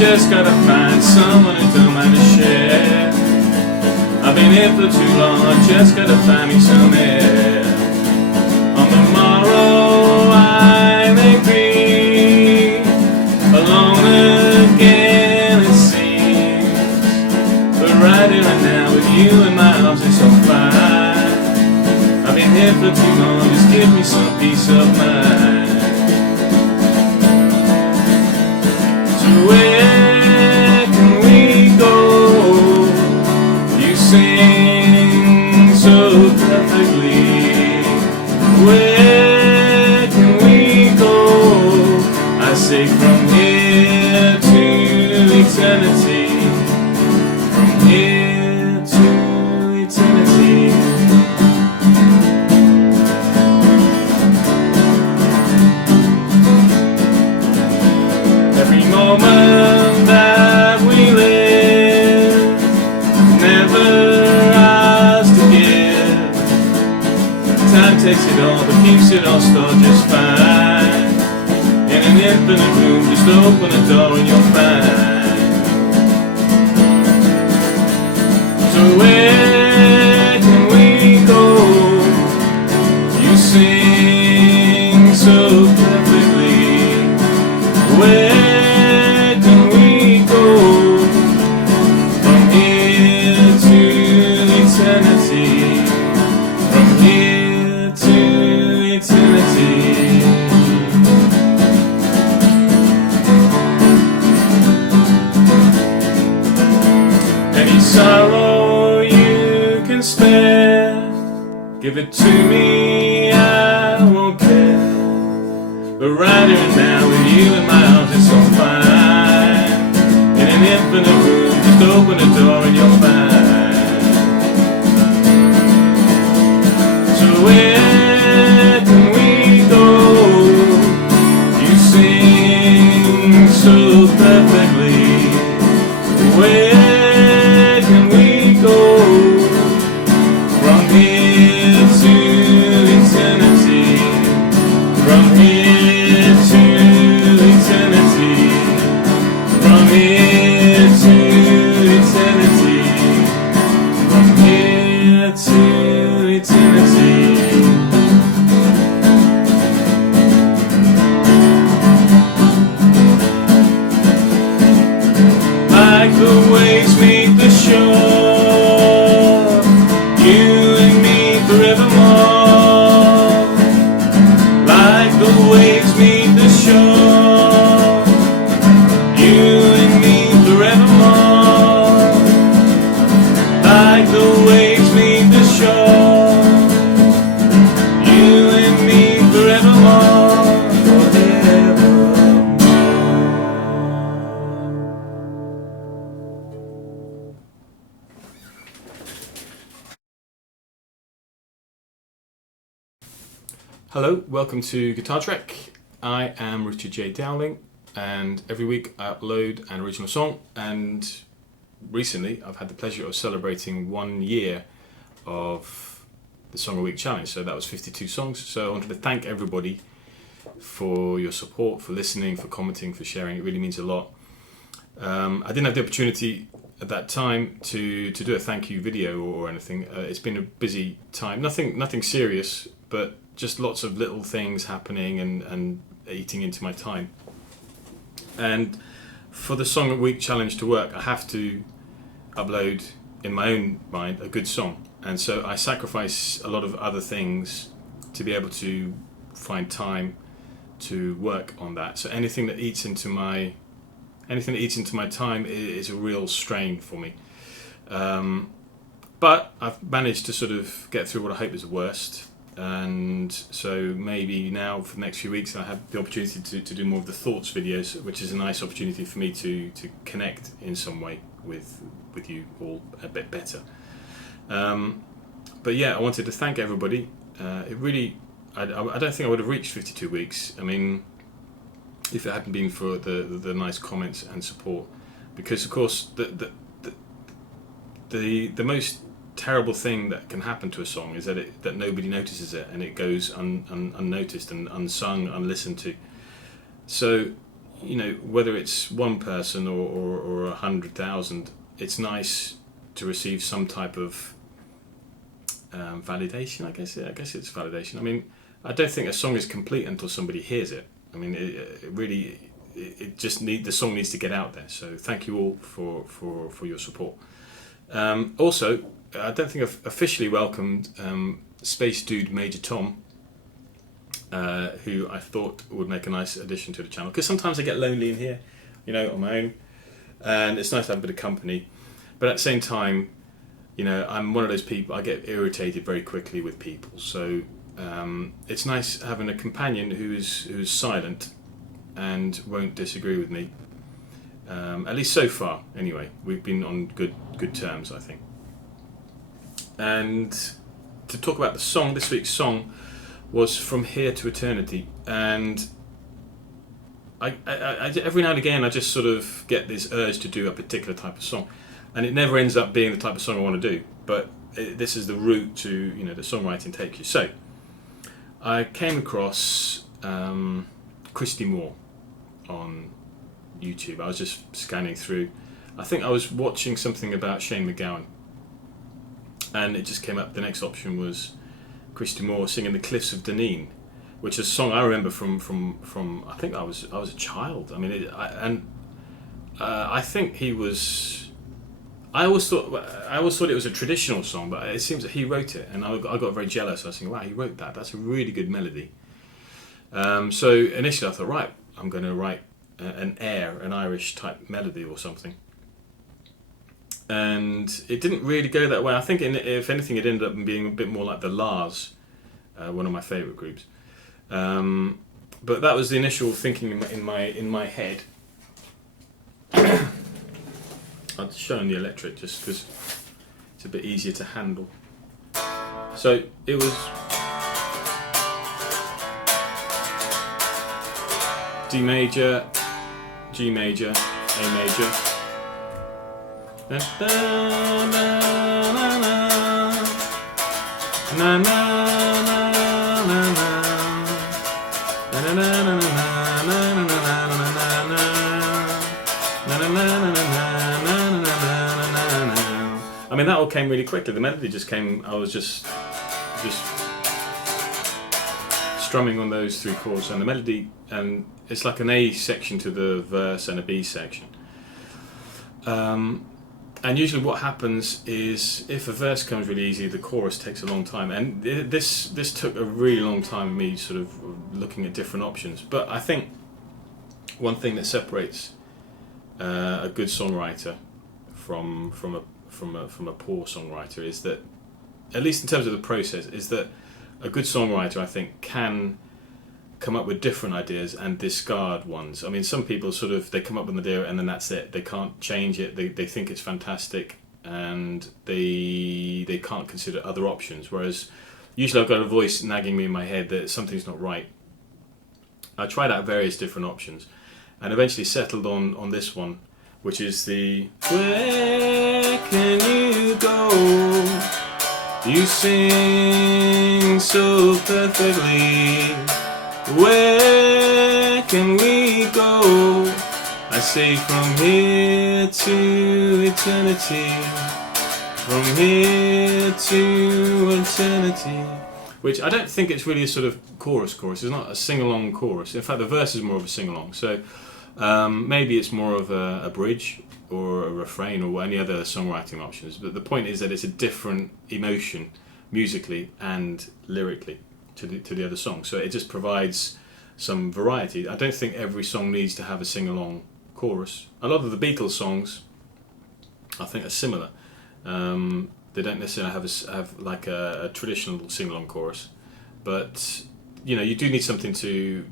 just gotta find someone who don't mind to share. I've been here for too long, I just gotta find me some air. On the morrow I may be alone again it seems, but right here and now with you in my arms it's so fine. I've been here for too long, just give me some peace of mind. So where can we go? You sing so perfectly. Where can we go? I say from here to eternity. From here to eternity. Every moment that we live, never ours to give. Time takes it all, but keeps it all stored just fine. In an infinite room, just open a door and you'll find. So where can we go? You sing so perfectly. Where can we go? From here to eternity. From here to eternity. Any sorrow you can spare, give it to me, I won't care. But right here and now with you in my arms it's so fine. In an infinite room, just open a door and you'll find. So where can we go? You sing so perfectly. Where can we go? From here to eternity. From here to eternity. From here to eternity. From here to eternity. Like the waves meet the shore, you and me forevermore. Like the waves meet the shore, you and me forevermore. Like the waves meet the shore, you and me forevermore. Forevermore. Hello, welcome to Guitar Trek. I am Richard J. Dowling, and every week I upload an original song, and recently I've had the pleasure of celebrating 1 year of the Song of the Week challenge. So that was 52 songs. So I wanted to thank everybody for your support, for listening, for commenting, for sharing. It really means a lot. I didn't have the opportunity at that time to do a thank you video or anything. It's been a busy time. Nothing serious, but just lots of little things happening and eating into my time. And for the Song of the Week challenge to work, I have to upload, in my own mind, a good song. And so I sacrifice a lot of other things to be able to find time to work on that. So anything that eats into my time is a real strain for me. But I've managed to sort of get through what I hope is the worst. And so maybe now for the next few weeks I have the opportunity to do more of the thoughts videos, which is a nice opportunity for me to connect in some way with you all a bit better. But yeah, I wanted to thank everybody. It really, I don't think I would have reached 52 weeks. I mean, if it hadn't been for the nice comments and support, because of course the most terrible thing that can happen to a song is that nobody notices it and it goes unnoticed and unsung, unlistened to. So you know, whether it's one person or 100,000, it's nice to receive some type of validation. I guess it's validation. I mean, I don't think a song is complete until somebody hears it. I mean, the song needs to get out there. So thank you all for your support. Also, I don't think I've officially welcomed Space Dude Major Tom, who I thought would make a nice addition to the channel, because sometimes I get lonely in here, you know, on my own, and it's nice to have a bit of company. But at the same time, you know, I'm one of those people, I get irritated very quickly with people, so it's nice having a companion who's silent and won't disagree with me. At least so far, anyway. We've been on good terms, I think. And to talk about the song, this week's song was From Here to Eternity, and I every now and again I just sort of get this urge to do a particular type of song, and it never ends up being the type of song I want to do, but this is the route to, you know, the songwriting takes you. So I came across Christy Moore on YouTube. I was just scanning through. I think I was watching something about Shane MacGowan, and it just came up. The next option was Christy Moore singing "The Cliffs of Dooneen," which is a song I remember from I think I was a child. I mean, I think he was. I always thought it was a traditional song, but it seems that he wrote it, and I got very jealous. I was thinking, wow, he wrote that. That's a really good melody. So initially I thought, right, I'm going to write an Irish type melody or something. And it didn't really go that way. I think, if anything, it ended up being a bit more like the Lars, one of my favourite groups. But that was the initial thinking in my head. I'll show them the electric just because it's a bit easier to handle. So it was D major, G major, A major. Na na na na na na na na. I mean, that all came really quickly. The melody just came. I was just strumming on those three chords, and the melody, and it's like an A section to the verse and a B section. And usually what happens is, if a verse comes really easy, the chorus takes a long time. And this took a really long time, me sort of looking at different options. But I think one thing that separates a good songwriter from a poor songwriter is that, at least in terms of the process, is that a good songwriter, I think, can come up with different ideas and discard ones. I mean, some people sort of, they come up with an idea and then that's it. They can't change it. They think it's fantastic, and they can't consider other options. Whereas usually I've got a voice nagging me in my head that something's not right. I tried out various different options and eventually settled on this one, which is the "Where can you go? You sing so perfectly. Where can we go? I say from here to eternity. From here to eternity." Which I don't think it's really a sort of chorus. It's not a sing-along chorus. In fact, the verse is more of a sing-along. So maybe it's more of a bridge or a refrain or any other songwriting options. But the point is that it's a different emotion musically and lyrically to the other song. So it just provides some variety. I don't think every song needs to have a sing-along chorus. A lot of the Beatles songs, I think, are similar. They don't necessarily have like a traditional sing-along chorus, but you know, you do need something to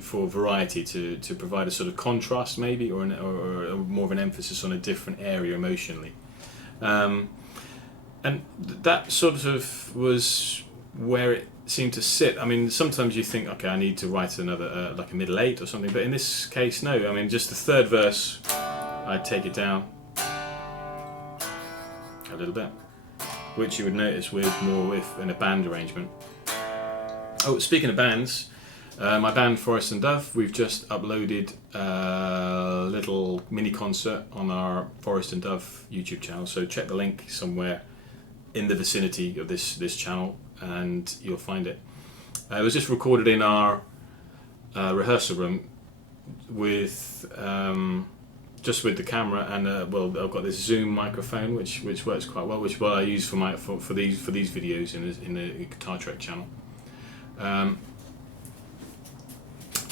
for variety to provide a sort of contrast, maybe, or more of an emphasis on a different area emotionally. And that sort of was where it seemed to sit. I mean, sometimes you think, okay, I need to write another like a middle eight or something, but in this case, no. I mean, just the third verse, I'd take it down a little bit, which you would notice with more in a band arrangement. Oh, speaking of bands, My band Forest and Dove, we've just uploaded a little mini concert on our Forest and Dove YouTube channel, so check the link somewhere in the vicinity of this channel and you'll find it. It was just recorded in our rehearsal room with just with the camera, and I've got this Zoom microphone which works quite well, which I use for these videos in the Guitar Trek channel.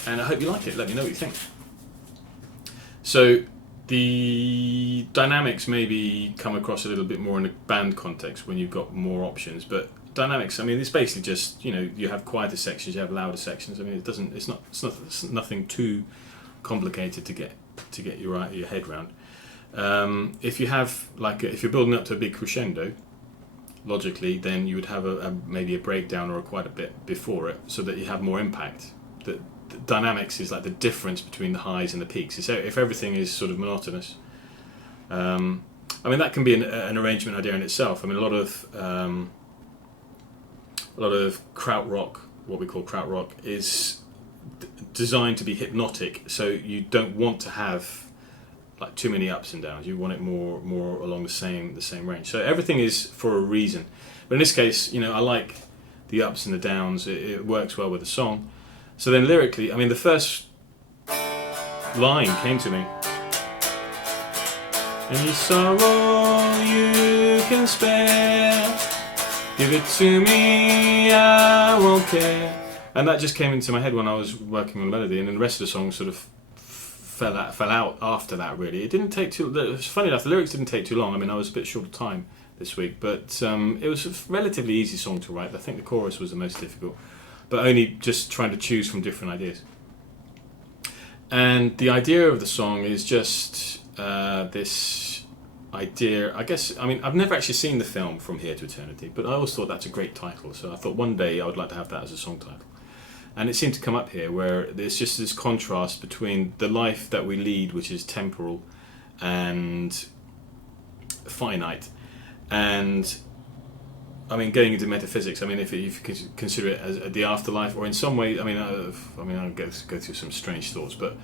And I hope you like it. Let me know what you think. So the dynamics maybe come across a little bit more in a band context when you've got more options, but dynamics, I mean, it's basically just, you have quieter sections, you have louder sections. I mean, it's nothing too complicated to get your head around. If you have if you're building up to a big crescendo, logically, then you would have maybe a breakdown or quite a bit before it, so that you have more impact. The dynamics is like the difference between the highs and the peaks. So if everything is sort of monotonous, I mean, that can be an arrangement idea in itself. I mean, a lot of krautrock, what we call krautrock, is designed to be hypnotic. So you don't want to have like too many ups and downs. You want it more along the same range. So everything is for a reason. But in this case, I like the ups and the downs. It works well with the song. So then lyrically, I mean, the first line came to me. Any sorrow you can spare, give it to me, I won't care. And that just came into my head when I was working on the melody, and then the rest of the song sort of fell out after that, really. It didn't take too... It's funny enough, the lyrics didn't take too long. I mean, I was a bit short of time this week, but it was a relatively easy song to write. I think the chorus was the most difficult, but only just trying to choose from different ideas. And the idea of the song is just this idea, I guess, I mean, I've never actually seen the film From Here to Eternity, but I always thought that's a great title, so I thought one day I would like to have that as a song title. And it seemed to come up here, where there's just this contrast between the life that we lead, which is temporal and finite, and I mean, going into metaphysics, I mean, if you consider it as the afterlife, or in some way, I mean, I'll go through some strange thoughts, but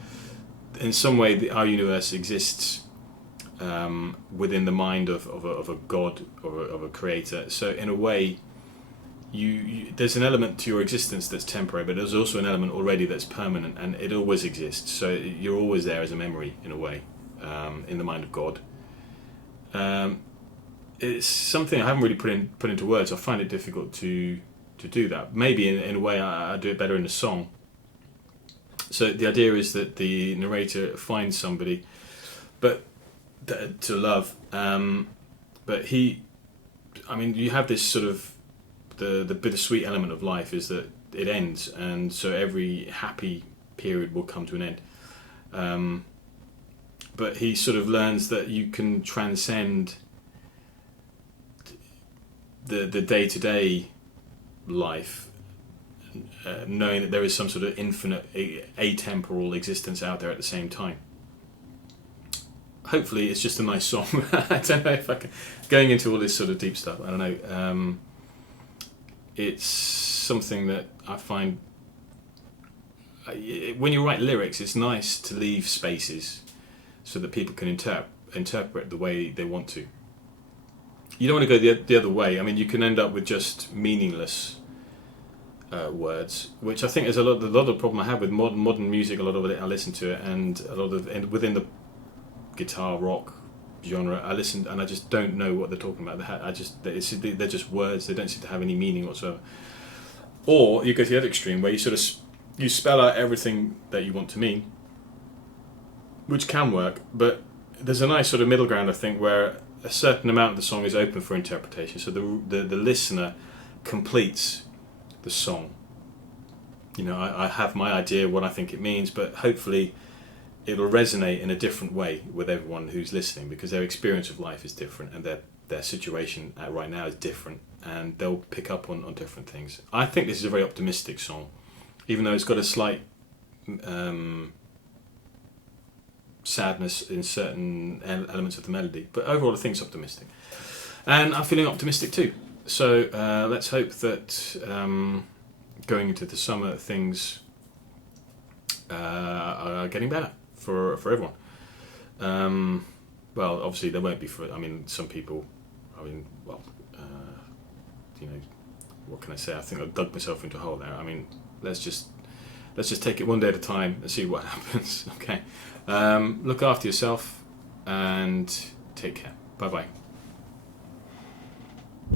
in some way, our universe exists within the mind of a god or of a creator. So in a way, there's an element to your existence that's temporary, but there's also an element already that's permanent, and it always exists. So you're always there as a memory, in a way, in the mind of God. It's something I haven't really put into words. I find it difficult to do that. Maybe in a way I do it better in a song. So the idea is that the narrator finds somebody, but to love. But you have this sort of the bittersweet element of life is that it ends, and so every happy period will come to an end. But he sort of learns that you can transcend the day-to-day life, knowing that there is some sort of infinite atemporal existence out there at the same time. Hopefully it's just a nice song. I don't know if I can, going into all this sort of deep stuff, I don't know. It's something that I find when you write lyrics, it's nice to leave spaces so that people can interpret the way they want to. You don't want to go the other way. I mean, you can end up with just meaningless words, which I think is a lot of the problem I have with modern music. A lot of it, I listen to it, and within the guitar rock genre, I listen and I just don't know what they're talking about. They're just words. They don't seem to have any meaning whatsoever. Or you go to the other extreme, where you spell out everything that you want to mean, which can work, but there's a nice sort of middle ground, I think, where a certain amount of the song is open for interpretation, so the listener completes the song. I have my idea what I think it means, but hopefully it'll resonate in a different way with everyone who's listening, because their experience of life is different, and their situation right now is different, and they'll pick up on different things. I think this is a very optimistic song, even though it's got a slight sadness in certain elements of the melody, but overall I think it's optimistic, and I'm feeling optimistic too. So let's hope that going into the summer things are getting better for everyone. Well, obviously there won't be for. I mean, some people. I mean, well, you know, what can I say? I think I've dug myself into a hole there. I mean, let's just take it one day at a time and see what happens. Okay, look after yourself and take care. Bye bye.